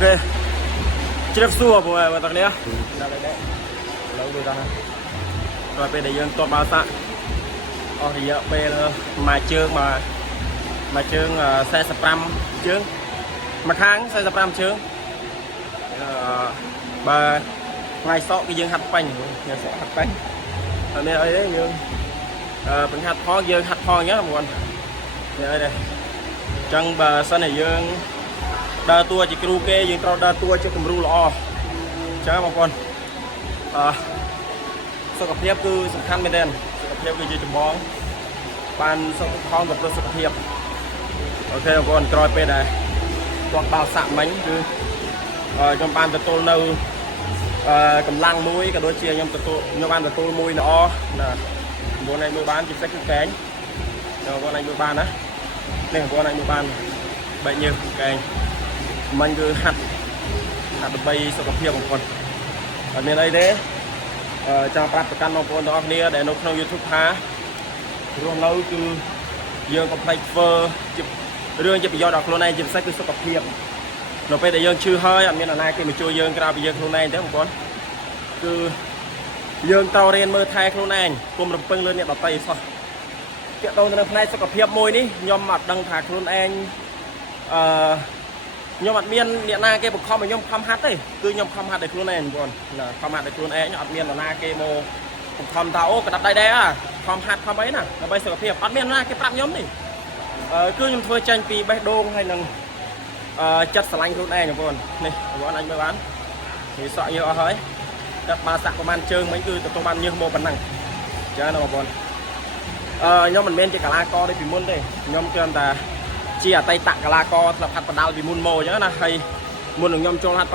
ok chếp xua của mọi người nhé lâu rồi đó rồi bây giờ dương toàn bao sạ thì bây giờ mà chương xe sập ram chương mà kháng xe sập ram chương bà ngày sọ cái dương hạt bánh ngày sọ hạt bánh ở đây ấy đấy dương bằng hạt thon dương hạt thon nhá mọi người đây đây chân bà sân này dương đa tua chỉ kêu kê dương trao đa tua cho cầm ru lọ chả một conสุขภาพคือสำคัญไม่เด่นสุขภาพคือยืดจมองปานสุขภาพกับสุขภาพโอเคทุกคนตรอยไปได้ตัวเบาสะมันคือจมปานตัวโตនៅកម្លាំងមួយក៏ដូចជាខ្ញុំបានទទួលមួយល្អណាបងឯងមើលបានជាពិសេសគឺកែងបងឯងមើលបានណានេះបងឯងមើលបានបែកញើសកែងมันគឺហាត់ដើម្បីសុខភាពបងប្អូនអត់មានអីទេចង់ប្រាប់ប្រកាន់បងប្អូនទាំងអស់គ្នាដែលនៅក្នុង YouTube ថារស់នៅគឺយើងកុំភ្លេចធ្វើជារឿងជាប្រយោជន៍ដល់ខ្លួនឯងជាពិសេសគឺសុខភាពនៅពេលដែលយើងឈឺហើយអត់មាននរណាគេមកជួយយើងក្រៅពីយើងខ្លួនឯងទេបងប្អូនគឺយើងត្រូវរៀនមើលថែខ្លួនឯងកុំរំពឹងលើអ្នកដទៃសោះទាក់ទងទៅនឹងផ្នែកសុខភាពមួយនេះខ្ញុំអត់ដឹងថាខ្លួនឯងខ្ញុំអត់មានអ្នកណាគេបង្ខំឲ្យខ្ញុំខំហាត់ទេគឺខ្ញុំខំហាត់ដោយខ្លួនឯងបងប្អូនខំហាត់ដោយខ្លួនឯងអត់មាននរណាគេមកបង្ខំថាអូក្តាប់ដៃដែរខំហាត់ខំអីណាដើម្បីសុខភាពអត់មាននរណាគេប្រាប់ខ្ញុំទេគឺខ្ញុំធ្វើចាញ់ពីបេះដូងហើយនឹងចិត្តស្រឡាញ់ខ្លួនឯងបងប្អូននេះបងប្អូនអញមើលបាននេះសក់ញើសអស់ហើយតែបានសាក់ប្រហែលជើងមិញគឺទទួលបានញើសមកប៉ុណ្ណឹងចាណាបងប្អូនខ្ញុំមិនមែនជាកីឡាករដូចពីមុនទេខ្ញុំគ្រាន់តែជាអតីតកីឡាករធ្លាប់ហាត់បណ្ដាលពីមុនមកអញ្ចឹងណាហើយមុននឹងខ្ញុំចូលហាត់